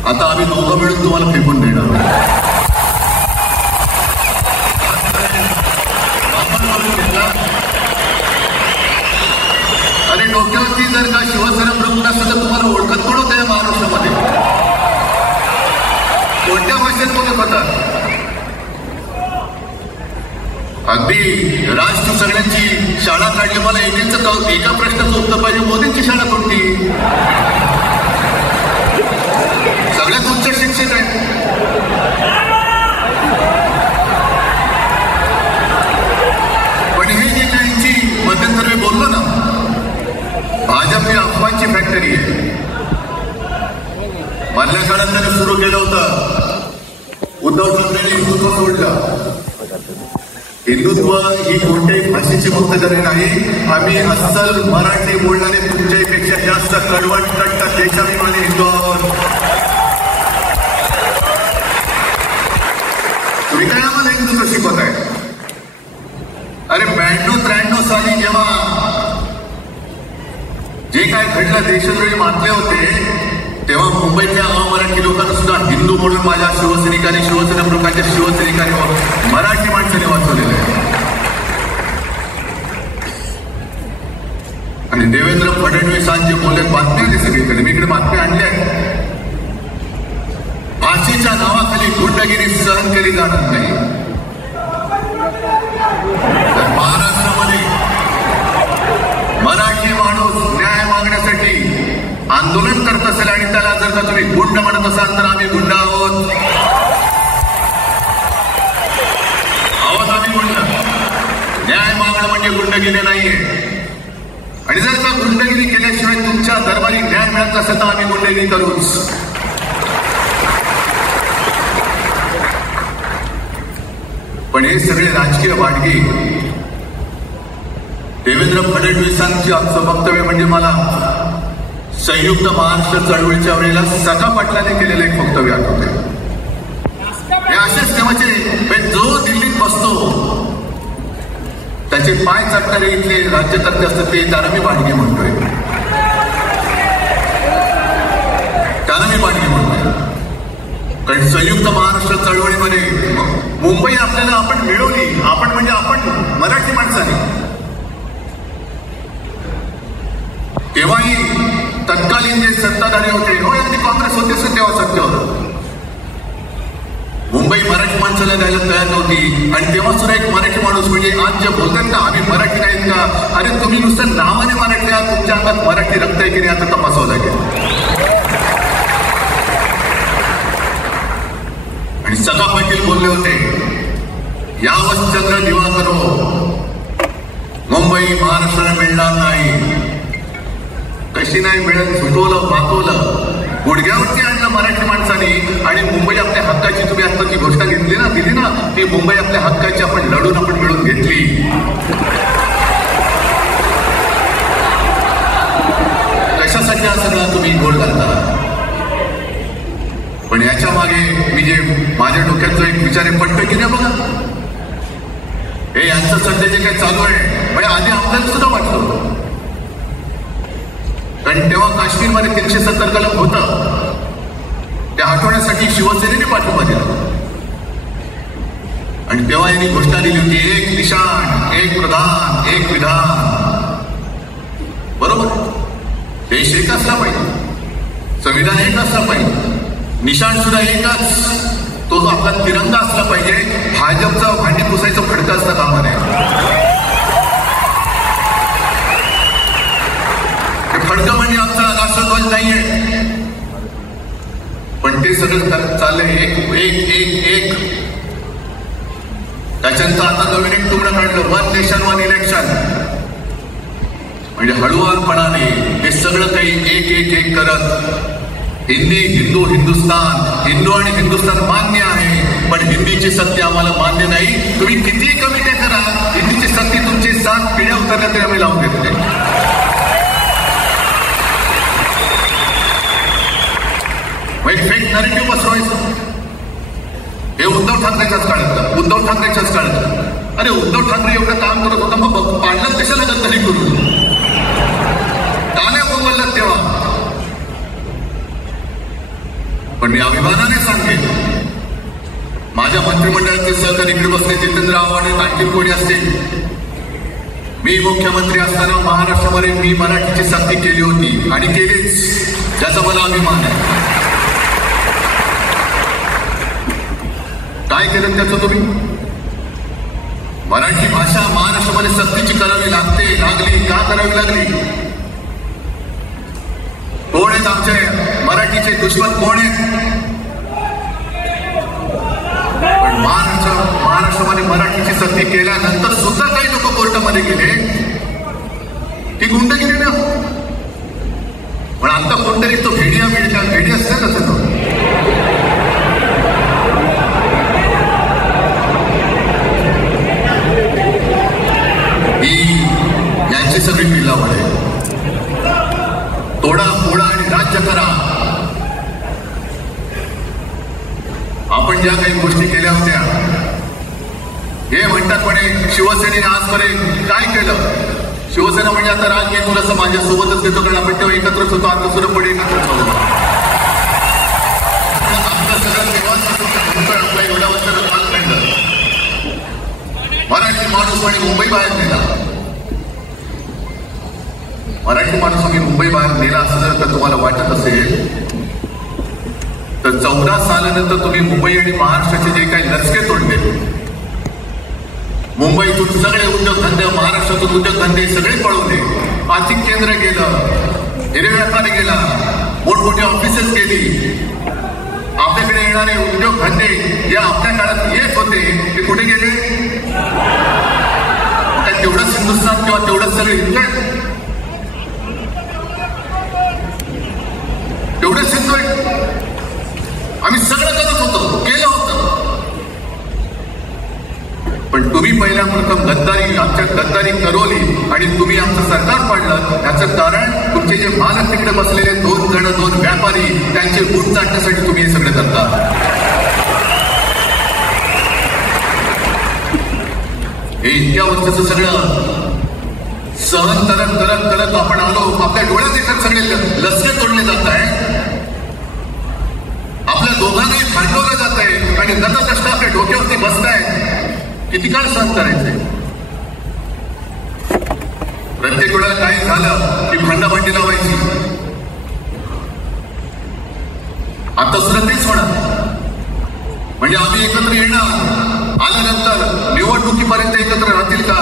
आता आम्ही दोघं मिळून तुम्हाला फेकून देणार. अरे डोक्यावरती जर का शिवसेना प्रमुख असतं तर तुम्हाला ओळखत पण होतं या महाराष्ट्रामध्ये. कोणत्या भाषेत बोलत होतात? अगदी राष्ट्र सगळ्यांची शाळा काढली. मला एका प्रश्नाचं उत्तर पाहिजे, मोदींची शाळा कोणती? सगळ्यात उच्च शिक्षित आहे. पण हे जे त्यांची मध्यंतर मी बोललो ना, भाजप ही अफवांची फॅक्टरी आहे. मधल्या काळात त्याने सुरू केलं होतं. उद्धव ठाकरेंनी हिंदुत्व सोडलं. हिंदुत्व ही कोणत्याही भाषेची मुक्तदारी नाही. आम्ही अस्सल मराठी बोलणारे तुमच्यापेक्षा जास्त कडवट कट्ट देशाभिमानी हिंदू आहोत. तुम्ही काय आम्हाला हिंदुत्व शिकवत आहे? अरे 92-93 साली जेव्हा जे काय घडलं देशद्रोही मानले होते तेव्हा मुंबईतल्या अमराठी लोकांना सुद्धा हिंदू म्हणून माझ्या शिवसैनिकांनी शिवसेना प्रमुखांच्या शिवसैनिकांनी मराठी माणसाने वाचवलेलं आहे. आणि देवेंद्र फडणवीसांचे बोलत बातम्या आली सगळीकडे. मी इकडे बातम्या आणल्या आहेत. भाषेच्या नावाखाली गुंडगिरी सहन केली जाणार नाही. तर महाराष्ट्रामध्ये मराठी माणूस न्याय मागण्यासाठी आंदोलन करत असेल आणि त्याला जर का तुम्ही गुंड म्हणत असाल तर आम्ही गुंड आहोत. आम्ही गुंड. न्याय मागणं म्हणजे गुंडगिरी नाहीये. आणि जर का गुंडगिरी केल्याशिवाय तुमच्या दरबारी न्याय मिळत असेल तर आम्ही गुंडगिरी करूच. पण हे सगळे राजकीय वाटगी देवेंद्र फडणवीसांची आमचं वक्तव्य म्हणजे मला संयुक्त महाराष्ट्र चळवळीच्या वेळेला सखा पाटलाने केलेलं एक वक्तव्य आठवतंय. हे असेच तेव्हाचे जो दिल्लीत बसतो त्याचे पाय चाटणारे इथले राज्यकर्ते असतात ते त्याला मी वाटगी म्हणतोय. त्याला मी वाटगी म्हणतोय. कारण संयुक्त महाराष्ट्र चळवळीमध्ये मुंबई आपल्याला आपण मिळवली. आपण म्हणजे आपण मराठी माणसाने. तेव्हाही तत्कालीन जे सत्ताधारी होते हो आणि काँग्रेस होते तेव्हा सत्य होतं. मुंबई मराठी माणसाला द्यायला तयार नव्हती. आणि तेव्हा सुद्धा एक मराठी माणूस म्हणजे आज जे बोलतात ना आम्ही मराठी नाहीत का, अरे तुम्ही नुसतं नावाने मराठी आहात. तुमच्या अंगात मराठी रक्त आहे की नाही आता तपासावं लागेल. आणि सखा पाटील बोलले होते यावत चंद्र दिवाकरो मुंबई महाराष्ट्राला मिळणार नाही. कशी नाही मिळत. झुटवलं वाकवलं गुडघ्यावरती आणलं मराठी माणसाने. आणि मुंबई आपल्या हक्काची तुम्ही आता जी घोषणा घेतली ना दिली ना ती मुंबई आपल्या हक्काची आपण लढून आपण मिळून घेतली. कशासाठी हा सगळा तुम्ही गोळ घालता. पण याच्या मागे मी जे माझ्या डोक्यात जो एक विचार आहे पटतं की नाही बघा. हे यांचं सध्या जे काही चालू आहे म्हणजे आधी आपल्याला सुद्धा वाटलं. कारण तेव्हा काश्मीरमध्ये 370 कलम होतं. ते हटवण्यासाठी शिवसेनेने पाठिंबा दिला. आणि तेव्हा यांनी घोषणा दिली होती एक निशाण एक प्रधान एक विधान. बरोबर. देश एक असला पाहिजे. संविधान एक असला पाहिजे. निशाण सुद्धा एकच. तो आपला तिरंगा असला पाहिजे. भाजपचं भांडी पुसायचं फडकं असतं कामा नये. फडकं म्हणजे आमचा राष्ट्रध्वज नाहीये. पण ते सगळं चाललंय एक एक एक एक. त्याच्यानंतर आता नवीन एक तुकडं काढलं वन नेशन वन इलेक्शन. म्हणजे हळूवारपणाने हे सगळं काही एक एक एक करत हिंदी हिंदू हिंदुस्तान हिंदू आणि हिंदुस्तान मान्य आहे. पण हिंदीची सक्ती आम्हाला मान्य नाही. तुम्ही किती कमिट्या करा हिंदीची सक्ती तुमची 7 पिढ्या उतरल्या तरी आम्ही लावून घेत नाही. फेक नॅरेटिव्ह पसरवायचं. हे उद्धव ठाकरेच्याच काळात. उद्धव ठाकरेच्याच काळात. अरे उद्धव ठाकरे एवढं काम करत होता मग पाडलं कशाला गद्दारी करू. का नाही बोललं तेव्हा. पण मी अभिमानाने सांगेन माझ्या मंत्रिमंडळाचे सहकारी इकडे बसले जितेंद्र आव्हाड आणखी कोणी असतील. मी मुख्यमंत्री असताना महाराष्ट्रामध्ये मी मराठीची सक्ती केली होती आणि केलीच. त्याचा मला अभिमान आहे. काय केलं त्याचं तुम्ही. मराठी भाषा महाराष्ट्रामध्ये सक्तीची करावी लागली. का करावी लागली. कोण आहेत आमचे मराठीचे दुश्मन कोण आहेत. पण महाराष्ट्रामध्ये मराठीची सक्ती केल्यानंतर सुद्धा काही लोक कोर्टामध्ये गेले. ती गुंडगिरी ना. पण आता कोणतरी तो भेडी असते ना तो. यांची सगळी मिलावट आहे. तोडा फोडा आणि राज्य करा. आपण ज्या काही गोष्टी केल्या होत्या हे म्हणतात पण शिवसेनेने आजपर्यंत काय केलं. शिवसेना म्हणजे आता राग येतो असं माझ्यासोबतच घेतो, कारण आपण तेव्हा एकत्रच होतो, आता सुद्धा पुढे एकत्रच होतो. आपलं सगळं निवास आपल्या एवढ्या वर्षाचं काल काढलं. मराठी माणूस आणि मुंबई बाहेर नेला. मराठी माणूस आम्ही मुंबई बाहेर नेला असं जर का तुम्हाला वाटत असेल तर 14 सालानंतर तुम्ही मुंबई आणि महाराष्ट्राचे जे काही लचके तोडले, मुंबईतून सगळे उद्योगधंदे, महाराष्ट्रातून उद्योगधंदे सगळे पळवले, आर्थिक केंद्र गेलं, हिरे व्यापारी गेला, मोठमोठी ऑफिसेस गेली. आपल्याकडे येणारे उद्योगधंदे जे आपल्या काळात येत होते ते कुठे गेले? काय तेवढंच हिंदुस्थान किंवा तेवढंच सगळे इंग्लंड? तेवढंच हिंदू आम्ही सगळं करत होतो, केलं होतं. पण तुम्ही पहिल्या प्रथम गद्दारी, आमच्या गद्दारी करवली आणि तुम्ही आमचं सरकार पाडलं. याचं कारण तुमचे जे मालक तिकडे बसलेले 2 जण, 2 व्यापारी, त्यांचे गुण चाटण्यासाठी तुम्ही हे सगळं करता. हे इतक्या वर्षाचं सगळं सहन करत करत करत आपण आलो. आपल्या डोळ्यात एकच सगळे लसके तोडले जात आहे. आपल्या दोघांनाही भांडवलं जात आहे आणि नतकष्ट आपल्या डोक्यावरती बसताय. किती काळ सहन करायचंय? प्रत्येक वेळेला काही झालं की भांडाभांडी लावायची. आता सुद्धा तेच होणार. म्हणजे आम्ही एकत्र येणार, आल्यानंतर निवडणुकीपर्यंत एकत्र राहतील का?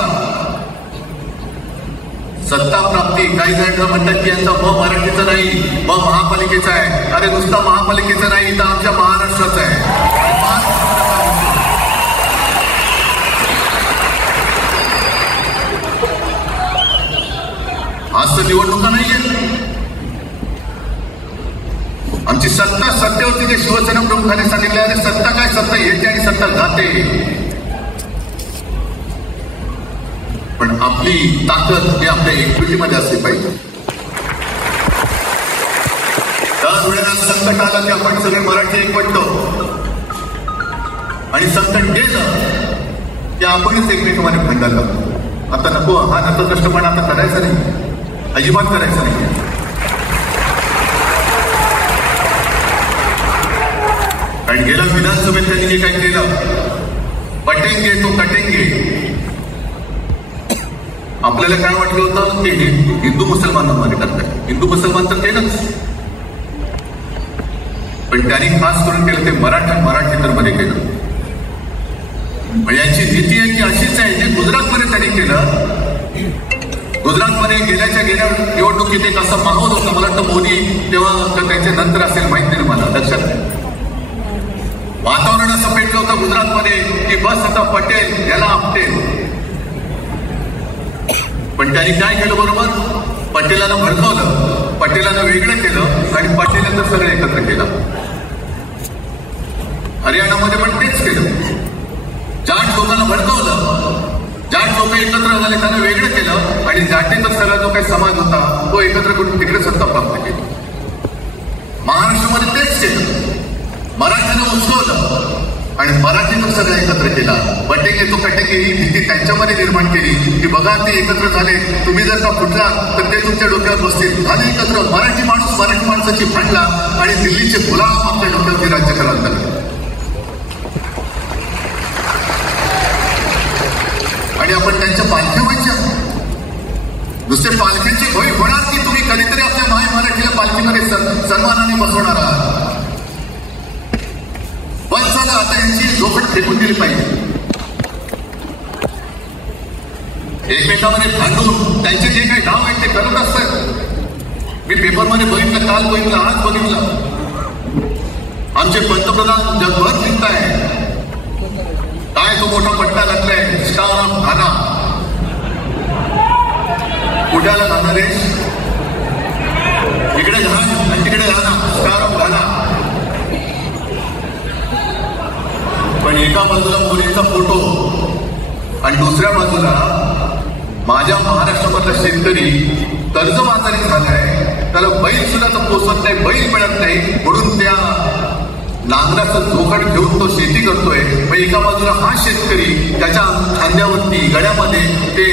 सत्ता प्राप्ती, काही जण म्हणतात की यांचा म मराठीचा नाही, म महापालिकेचा आहे. अरे नुसता महापालिकेचा नाही, तर आमच्या महाराष्ट्राचा आहे. आज तर निवडणुका नाहीये. आमची सत्ता, सत्तेवरती जे शिवसेना प्रमुखांनी सांगितले, अरे सत्ता काय, सत्ता येते आणि सत्ता जाते. पण आपली ताकद ही आपल्या एकजुटीमध्ये असली पाहिजे. त्यावेळेला संकट आलं की आपण सगळे मराठी एकवटतो आणि संकट गेलं की आपणच एकमेकांमध्ये भांडायला लागतो. आता नको, हा नतकष्टपणा आता करायचा नाही, अजिबात करायचं नाही. कारण गेल्या विधानसभेत त्यांनी जे काही केलं, पटेंगे तो कटेंगे, आपल्याला काय वाटलं होतं की हिंदू मुसलमानांमध्ये करतात. हिंदू मुसलमान तर केलंच, पण त्यांनी खास करून केलं ते मराठेतरमध्ये केलं. याची नीती आहे की अशीच आहे जे गुजरातमध्ये त्यांनी केलं. गुजरातमध्ये गेल्या निवडणुकीत एक असा माहोल होता, मला वाटतं मोदी तेव्हा त्याच्या नंतर असेल, माहित नाही मला, लक्षात वातावरण असं पेटलं होतं गुजरातमध्ये की बस आता पटेल याला आपटेल. पण त्यांनी काय केलं बरोबर? पटेलांना भडकवलं, पटेलांना वेगळं केलं आणि पाटीलांना सगळं एकत्र केलं. हरियाणामध्ये पण तेच केलं. जाट लोकांना भडकवलं, जाट लोक एकत्र झाले, त्यांना वेगळं केलं आणि जातीचा सगळा जो काही समाज होता तो एकत्र करून तिकडे सत्ता प्राप्त केली. महाराष्ट्रामध्ये तेच केलं. मराठ्यानं उचलवलं आणि मराठीनं सगळं एकत्र केला. पटेंगे तो कटेंगे ही भीती त्यांच्यामध्ये निर्माण केली की बघा ते एकत्र झाले, तुम्ही जर का फुटला तर ते तुमच्या डोक्यावर बसतील. झाले एकत्र. मराठी माणूस मराठी माणसाची भांडला आणि दिल्लीचे गुलाम आपल्या डोक्यावरती राज्य करायला लागले. आणि आपण त्यांच्या पालख्या व्हायच्या. नुसते पालख्यांची भोई होणार की तुम्ही कधीतरी आपल्या माय मराठीला पालखीमध्ये सन्मानाने बसवणार आहात. बस झालं, आता यांची झोपट फेकून दिली पाहिजे. एकमेकांमध्ये भांडून त्यांचे जे काही नाव आहेत ते करत असतात. मी पेपरमध्ये बघितलं, काल बघितलं, आज बघितलं. आमचे पंतप्रधान जगभर फिरताय. काय तो मोठा पट्टा घातलाय, स्टार ऑफ घाना. कुठ्याला घाना देश? इकडे घाना आणि तिकडे घाना, स्टार ऑफ घाना. पण एका बाजूला मोदींचा फोटो आणि दुसऱ्या बाजूला माझ्या महाराष्ट्रामधला शेतकरी कर्जबाजारी झालाय. त्याला बैल सुद्धा तर पोचत नाही, बैल मिळत नाही, म्हणून त्या नांगराचं जोखड घेऊन तो शेती करतोय. मग एका बाजूला हा शेतकरी त्याच्या खांद्यावरती गळ्यामध्ये ते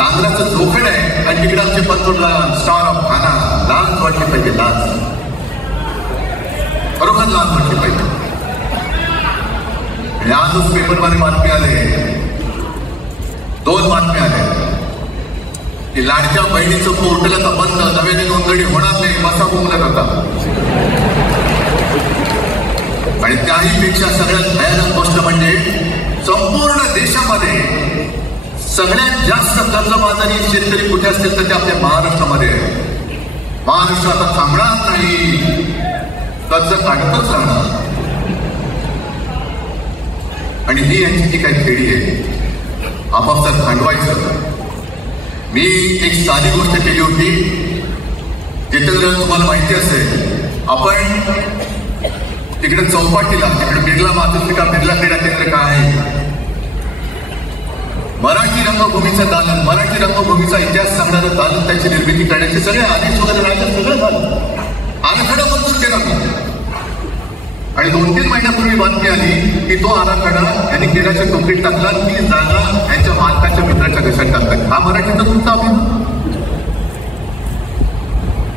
नांगराचं जोखड आहे आणि तिकडे आमचे पंतप्रधान स्टार ऑफ खाना लाज वाटली पाहिजे, लाज, बरोबर लाज वाटली पाहिजे. आणि आजच पेपरमध्ये बातमी आले, 2 बातम्या आल्या की लाडक्या बहिणीचं पोर्टल आता बंद, नव्याने नोंदणी होणार नाही असा बोलत होता. आणि त्याहीपेक्षा सगळ्यात भयानक गोष्ट म्हणजे संपूर्ण देशामध्ये सगळ्यात जास्त कर्जबाजारी शेतकरी कुठे असतील तर ते आपल्या महाराष्ट्रामध्ये आहे. महाराष्ट्र आता थांबणार नाही, कर्ज काढतच राहणार. आणि ही यांची जी काही खेळी आहे आपापसात भांडवायचं. मी एक साधी गोष्ट केली होती, जितेंद्र तुम्हाला माहिती असेल, आपण तिकडे चौपाटीला तिकडे बिर्ला मातृत्विका बिर्ला क्रीडा केंद्र काय आहे, मराठी रंगभूमीचं दालन, मराठी रंगभूमीचा इतिहास सांगणारं दालन, त्याची निर्मिती करण्याचे सगळे आदेश वगैरे राहिले, सगळं झालं, आराखडा मंजूर केला मी. आणि 2-3 महिन्यापूर्वी बातमी आली की तो आराखडा यांनी केल्याच्या टोपलीत टाकला, ती जागा यांच्या मालकाच्या मित्राच्या घशात टाकतात. हा मराठीचा तुमचा अभिमान,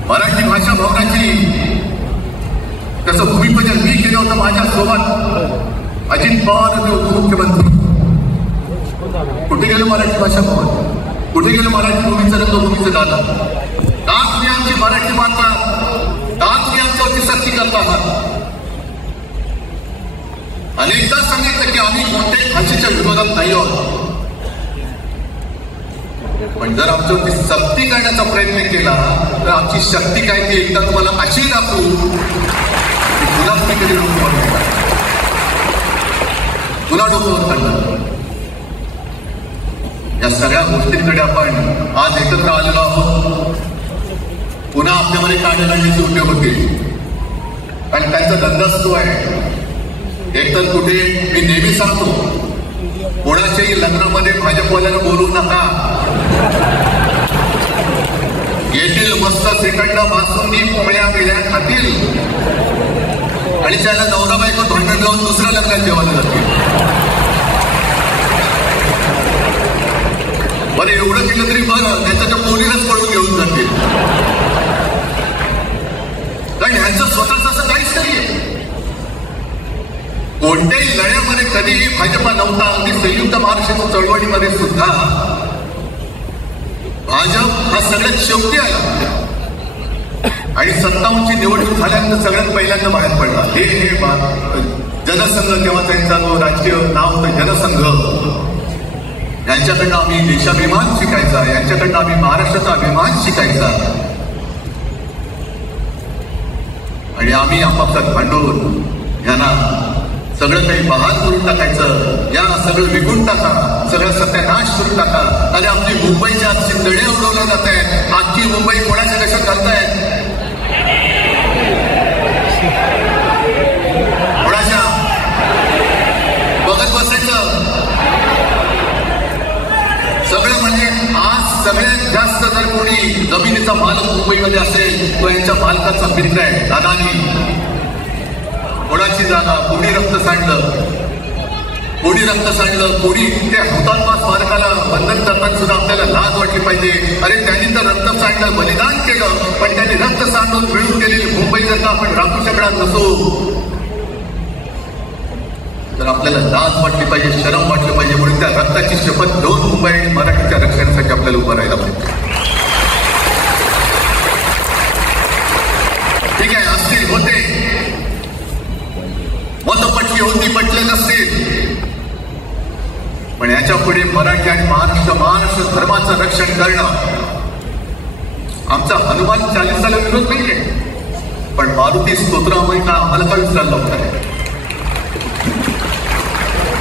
मराठी भाषा भवनाची त्याचं भूमिपूजन मी केलं होतं माझ्यासोबत अजित पवार होते उपमुख्यमंत्री. कुठे गेलं मराठी भाषा भवन, कुठे गेलं मराठी भूमीचं रंगभूमीचं दालन? का तुम्ही आमची मराठी माता, का तुम्ही आमच्यावरती सक्ती करता आहात? अनेकदा सांगितलं की आम्ही कोणत्याही भाषेच्या विरोधात नाही आहोत, पण जर आमच्यावरती सक्ती करण्याचा प्रयत्न केला तर आमची शक्ती काय ती एकदा तुम्हाला अशी दाखवू की तुला तुम्ही कधी तुला डोकं काढणार. या सगळ्या गोष्टींकडे आपण आज एकत्र आलेलो आहोत. पुन्हा आपल्यामध्ये काढे काढण्याचे उपयोग होतील, कारण त्यांचा धंदाच तो आहे. एकतर कुठे मी नेहमी सांगतो, कोणाच्याही लग्नामध्ये भाजपवाल्याला बोलवू नका. येथील मस्त श्रीखंड बासुंदी पोळ्या बिळ्या खातील आणि त्याला नवरा बायको भांडण लावून दुसऱ्या लग्नात जेवायला जातील. बरं एवढं केलं तरी बरं, त्याच्या पोलीसच पळून घेऊन जातील, कारण ह्यांचं स्वतःच असं काहीच नाहीये. कोणत्याही लढ्यामध्ये कधीही भाजपा नव्हता. अगदी संयुक्त महाराष्ट्राच्या चळवळीमध्ये सुद्धा भाजप हा सगळ्यात शेवटी आला आणि 57ची निवडणूक झाल्यानंतर सगळ्यात पहिल्यांदा बाहेर पडला. हे जनसंघ, तेव्हा त्यांचा जो राजकीय नाव होतं जनसंघ, यांच्याकडनं आम्ही देशाभिमान शिकायचा, यांच्याकडनं आम्ही महाराष्ट्राचा अभिमान शिकायचा. आणि आम्ही आपापसात भांडून यांना सगळं काही बहाल करून टाकायचं, या सगळं विकून टाका, सगळं सत्यानाश करून टाका. अरे आपली मुंबईच्या शिंदडे उडवलं जात आहे, आजची मुंबई कोणाच्या कशा करतायत, कोणाच्या बघत बसायचं. सगळं म्हणजे आज सगळ्यात जास्त जर कोणी जमिनीचा मालक मुंबईमध्ये असेल तो यांच्या मालकाचा मित्र आहे अदानी. कोणाची जागा, कोणी रक्त सांडलं, कोणी रक्त सांडलं, कोणी ते हुतात्मा स्मारकाला वंदन करताना सुद्धा आपल्याला लाज वाटली पाहिजे. अरे त्यांनी तर रक्त सांडलं, बलिदान केलं, पण त्यांनी रक्त सांडून मिळून गेलेली मुंबई जर का आपण राखू शकणार नसो तर आपल्याला लाज वाटली पाहिजे, शरम वाटली पाहिजे. म्हणून त्या रक्ताची शपथ घेऊन मुंबई आणि मराठीच्या रक्षणासाठी आपल्याला उभं राहायला पाहिजे. ठीक आहे, असतील होते मतपटली होती, पटले नसतील, पण याच्या पुढे मराठी आणि महाराष्ट्र धर्माचं रक्षण करणं आमचा हनुमान चालीसाला विरोध नाहीये, पण मारुती स्तोत्र आम्हाला का विसरायला होत आहे?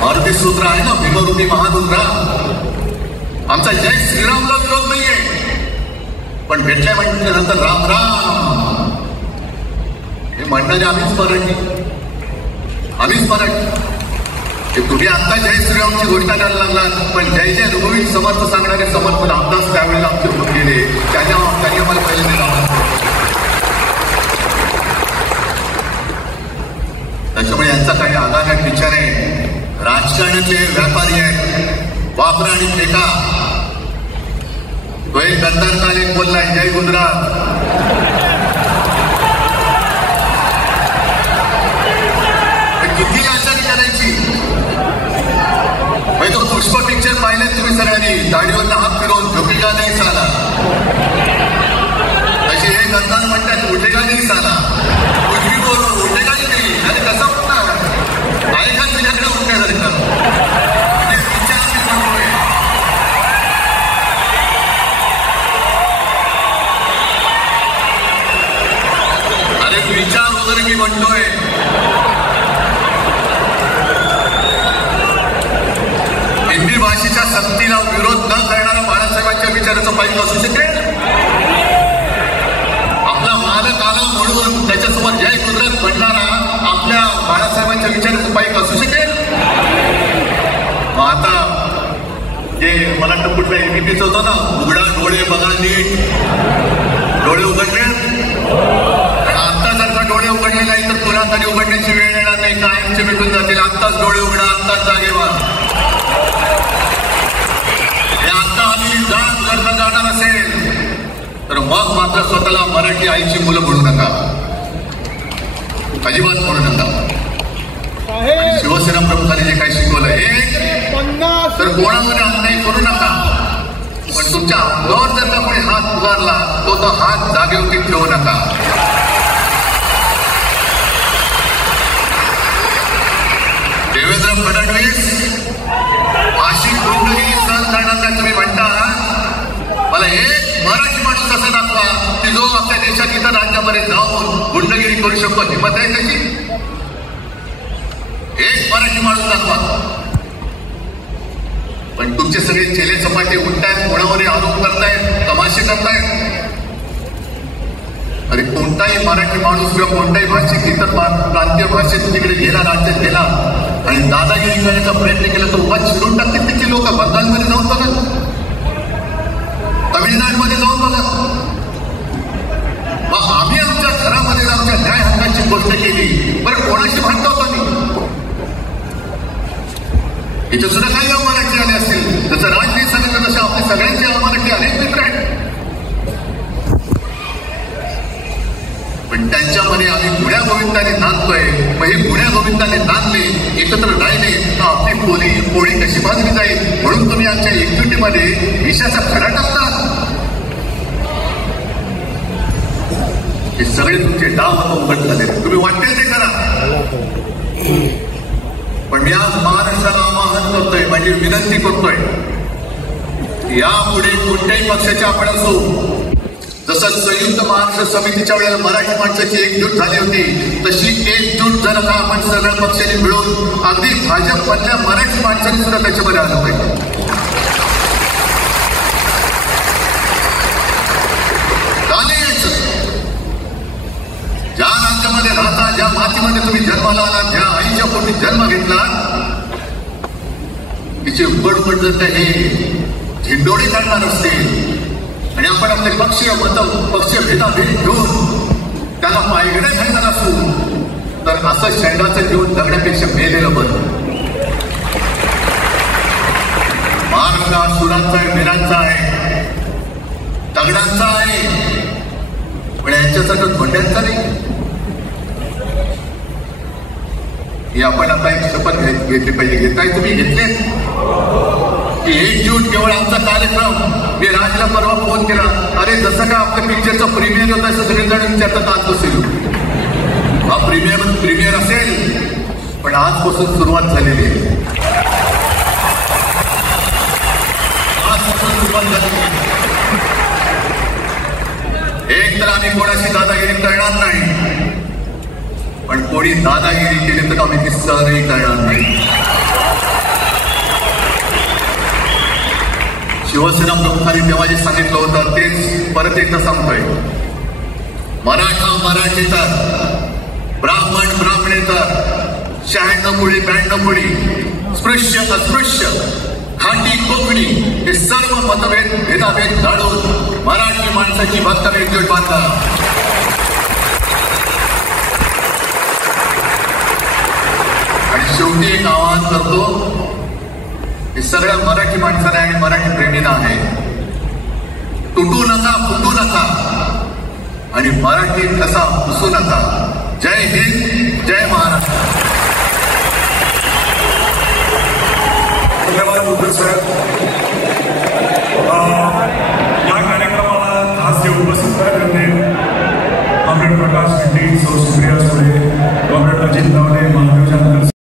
मारुती स्तोत्र आहे ना, भीमरूपी महारुद्रा. आमचा जय श्रीरामला विरोध नाहीये, पण भेटल्या म्हटल्यानंतर राम राम हे म्हणणारे आम्हीच मराठी. तुम्ही आता जय श्रीरामची गोष्ट करायला लागलात, पण जय जय रघुवीर समर्थ सांगणारे समर्थ रामदास त्यावेळेला आमचे होऊन गेले, त्यांनी आम्हाला पहिले दिला. त्याच्यामुळे यांचा काही आगामी विचार आहे. राजकारणातले व्यापारी आहेत, वापरा आणि फेका. तो एक गद्दार काल एक बोललाय, जय गुजरात. किती आचारी करायची. तो पुष्प पिक्चर पाहिले तुम्ही सगळ्यांनी, दाढीवरनं हात फिरवून झोपेगा नाही साला. असे हे गद्दार म्हणतात, उठेगा नाही साला. कुछ भी बोलो, उठेगा नाही. आणि कसं होणार आहे का तुझ्याकडे उठण्यासारखं. विचार मी म्हणतोय, अरे विचार वगैरे मी म्हणतोय. हिंदी भाषेच्या सक्तीला विरोध न करणारा बाळासाहेबांच्या विचाराचं पाहिजे असू शकेल. आपला मालक आला म्हणून त्याच्यासमोर जय गुजरात म्हणणारा आपल्या बाळासाहेबांच्या विचाराचं पाहिजे असू शकेल. आता जे मला वाटतं कुठल्या एबीपीचं होतं ना, उघडा डोळे बघा नीट, डोळे उघडले. आता जर का डोळे उघडले नाही तर पुन्हा कधी उघडण्याची वेळ येणार नाही, कायमचे भेटून जातील. आत्ताच डोळे उघडा, आत्ताच जागे व्हा. आता आम्ही जर जाणार असेल तर मग मात्र स्वतःला मराठी आईची मुलं म्हणू नका, अजिबात म्हणू नका. शिवसेना प्रमुखांनी जे काही शिकवलं हे तर कोणामध्ये अन्याय करू नका, पण तुमच्या अंगावर जर का कोणी हात उगारला तो हात जागेवरती ठेवू नका. देवेंद्र फडणवीस अशी गुंडगिरी सहन करणार नाही तुम्ही म्हणता. मला एक मराठी माणूस असा दाखवा की जो आपल्या देशात इतर राज्यामध्ये जाऊन गुंडगिरी करू शकतो. हिंमत आहे त्याची? एक मराठी माणूस दाखवा. पण तुमचे सगळे चेले सपाटे उठतायत, कोणावरही आरोप करतायत, तमाशे करतायत. अरे कोणताही मराठी माणूस किंवा कोणताही भाषिक इतर प्रांतीय भाषेत तिकडे गेला, राज्यात गेला आणि दादागिरी करण्याचा प्रयत्न केला तर उभा चिरून टाकतील तिथे लोक. बंगालमध्ये जाऊन बघा, तमिळनाडूमध्ये जाऊन बघा. मग आम्ही आमच्या घरामध्ये आमच्या न्याय हक्काची गोष्ट केली, बरं कोणाशी भांडतो होतो मी? इथं सुद्धा काही अमराठी आले असतील, जसं राजनीत सांगितलं तसं आपले सगळ्यांचे अमराठी अनेक मित्र आहेत. पण त्यांच्यामध्ये आम्ही गुण्या गोविंदाने नांदतोय. मग हे गुण्या गोविंदाने नांदले, एकत्र राहिले तर आपली पोळी कशी बांधली जाईल. म्हणून तुम्ही आमच्या एकजुटीमध्ये विषयाचा खडा टाकतात. हे सगळे तुमचे डाव उघड झाले, तुम्ही वाटते ते करा. पण मी आज महाराष्ट्राला आवाहन करतोय, माझी विनंती करतोय, यापुढे कोणत्याही पक्षाचे आपण असो, जसं संयुक्त महाराष्ट्र समितीच्या वेळेला मराठी माणसाची एकजूट झाली होती, तशी एकजूट जर का आपण सगळ्या पक्षांनी मिळून अगदी भाजपमधल्या मराठी माणसांनी सुद्धा त्याच्यामध्ये आलं पाहिजे. ज्या राज्यामध्ये राहता, ज्या मातीमध्ये तुम्ही जन्माला आला, ज्या आईच्या पोटी जन्म घेतला, तिचे उघड जर का हे झेंडोळे काढणार असतील आणि आपण आपले पक्षीय भेदाभेद घेऊन त्याला पायगड्या घालणार असू तर असं शेंडाचं जीवन जगण्यापेक्षा मेलेलं बरं. महाराष्ट्र हा सुरांचा आहे, वीरांचा आहे, दगडांचा आहे, पण यांच्यासाठी धोंड्यांचा नाही. ही आपण आता एक शपथ घेतली पाहिजे. घेताय तुम्ही? घेतले की एकजूट केवळ आमचा कार्यक्रम. मी राजला परवा फोन केला, अरे जसं का आपल्या पिक्चरचं प्रीमियर होतं असं सगळेजण विचारतात आज बसेल. हा प्रीमियर असेल, पण आजपासून सुरुवात झालेली आहे. आजपासून सुरुवात झालेली आहे. एक तर आम्ही कोणाशी दादागिरी करणार नाही, पण कोणी दादागिरी केली तर आम्ही ती सहनही करणार नाही. शिवसेना प्रमुखांनी तेव्हा जे सांगितलं होतं तेच परत एकदा सांगतोय. मराठा मराठेतर, ब्राह्मण ब्राह्मणेतर, 96 कोळी 92 कोळी, स्पृश्य अस्पृश्य, खांडी कोकणी हे सर्व मतभेद भेदाभेद जाणून मराठी माणसाची भक्कम एकजूट बांधा. आणि शेवटी एक आवाहन करतो, हे सगळ्या मराठी माणसाला आणि मराठी प्रेमीला आहे. नका, फुटू नका आणि मराठी कसा पुसू नका. जय हिंद, जय महाराष्ट्र. धन्यवाद उद्धव साहेब. या कार्यक्रमाला खास जे उपस्थित होते कॉम्रेड प्रकाश खंडी, सौ सुप्रिया सुळे, कॉम्रेड अजित नवले, महादेव जानकर